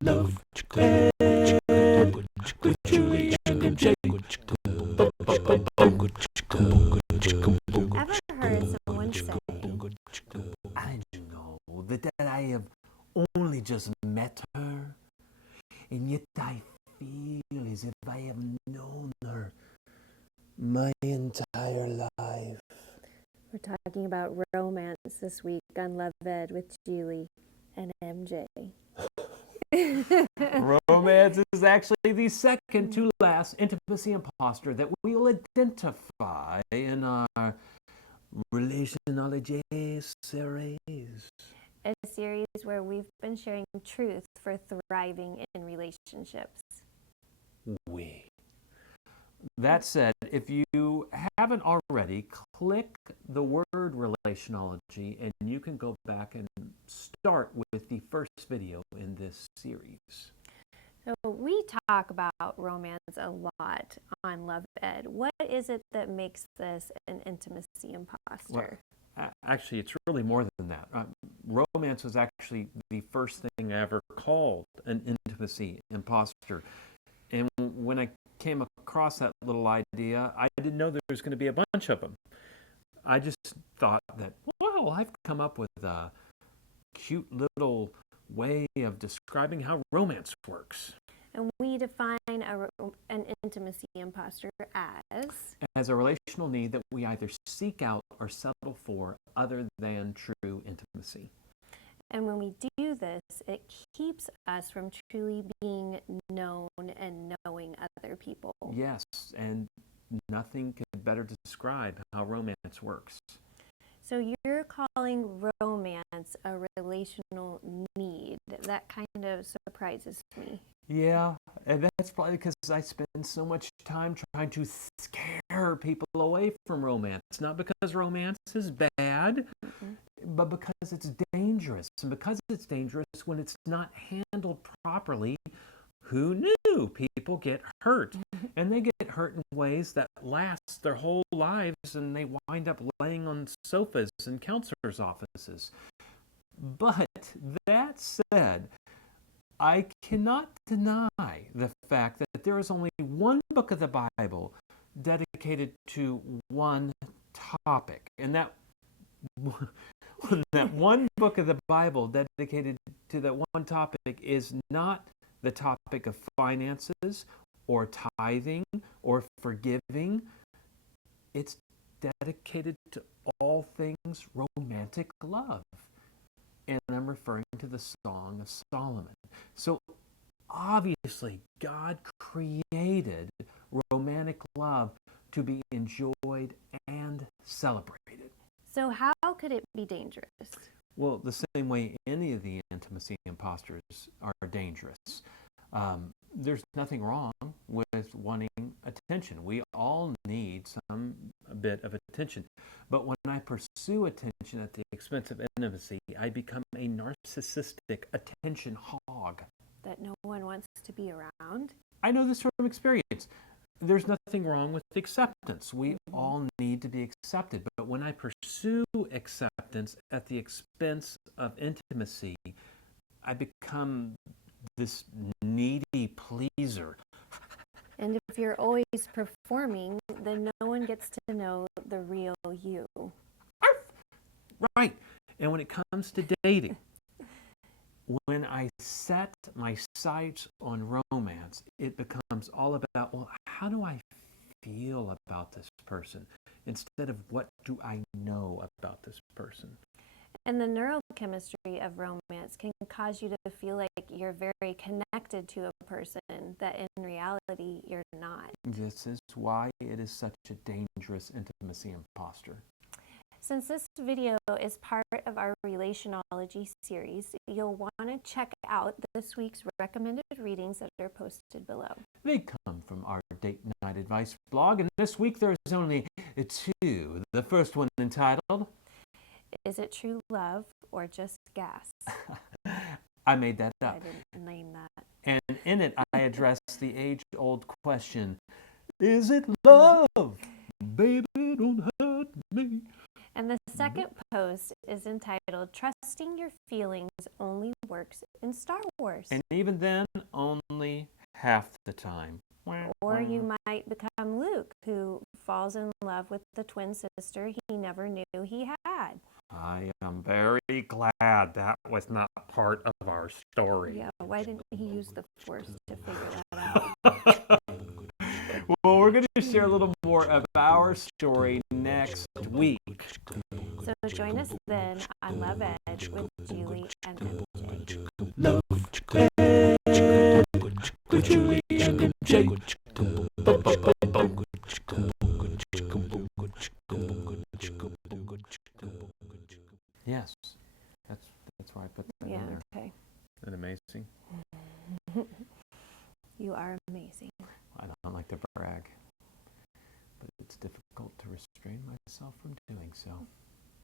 Love Ed with Julie and Jay. Ever heard someone say, I know that I have only just met her, and yet I feel as if I have known her my entire life. we're talking about romance this week on Love Ed with Julie and MJ. Romance is actually the second to last intimacy imposter that we will identify in our Relationology series. A series where we've been sharing truth for thriving in relationships. That said, if you haven't already, click the word relationology and you can go back and start with the first video in this series. So we talk about romance a lot on Love Ed. What is it that makes this an intimacy imposter? Well, actually, it's really more than that. Romance was actually the first thing I ever called an intimacy imposter. And when I came across that little idea, I didn't know there was going to be a bunch of them. I just thought that, well, I've come up with a cute little way of describing how romance works. And we define an intimacy imposter as a relational need that we either seek out or settle for other than true intimacy. And when we do this, it keeps us from truly being known and knowing other people. Yes, and nothing could better describe how romance works. So you're calling romance a relational need. That kind of surprises me. Yeah, and that's probably because I spend so much time trying to scare people away from romance. Not because romance is bad, but because it's dangerous. And because it's dangerous, when it's not handled properly, who knew? People get hurt. And they get hurt in ways that last their whole lives, and they wind up laying on sofas in counselors' offices. But that said, I cannot deny the fact that there is only one book of the Bible dedicated to one topic. And that one book of the Bible dedicated to that one topic is not the topic of finances or tithing or forgiving. It's dedicated to all things romantic love. And I'm referring to the Song of Solomon. So obviously, God created romantic love to be enjoyed and celebrated. So how could it be dangerous? Well, the same way any of the intimacy imposters are dangerous. There's nothing wrong with wanting attention. We all need some bit of attention. But when I pursue attention at the expense of intimacy, I become a narcissistic attention hog. That no one wants to be around? I know this from experience. There's nothing wrong with acceptance. We all need to be accepted. But when I pursue acceptance at the expense of intimacy, I become this needy pleaser. And if you're always performing, then no one gets to know the real you. Right. And when it comes to dating, when I set my sights on romance, it becomes all about, well, how do I feel about this person instead of what do I know about this person? And the neurochemistry of romance can cause you to feel like you're very connected to a person that in reality you're not. This is why it is such a dangerous intimacy imposter. Since this video is part of our Relationology series, you'll want to check out this week's recommended readings that are posted below. They come from our Date Night Advice blog, and this week there's only two. The first one entitled, Is It True Love or Just Gas? I made that up. I didn't name that. And in it, I address the age-old question, is it love? Baby, don't hurt me. And the second post is entitled, Trusting Your Feelings Only works in Star Wars. And even then, only half the time. Or you might become Luke, who falls in love with the twin sister he never knew he had. I am very glad that was not part of our story. Yeah, why didn't he use the Force to figure that out? Well, we're going to share a little more of our story next week. So join us then on Love Edge with Julie and MJ. Love Edge with Julie and MJ. Yes, that's why I put that in there. Okay. Isn't it amazing? You are amazing. I don't like to brag, but it's difficult to restrain myself from doing so.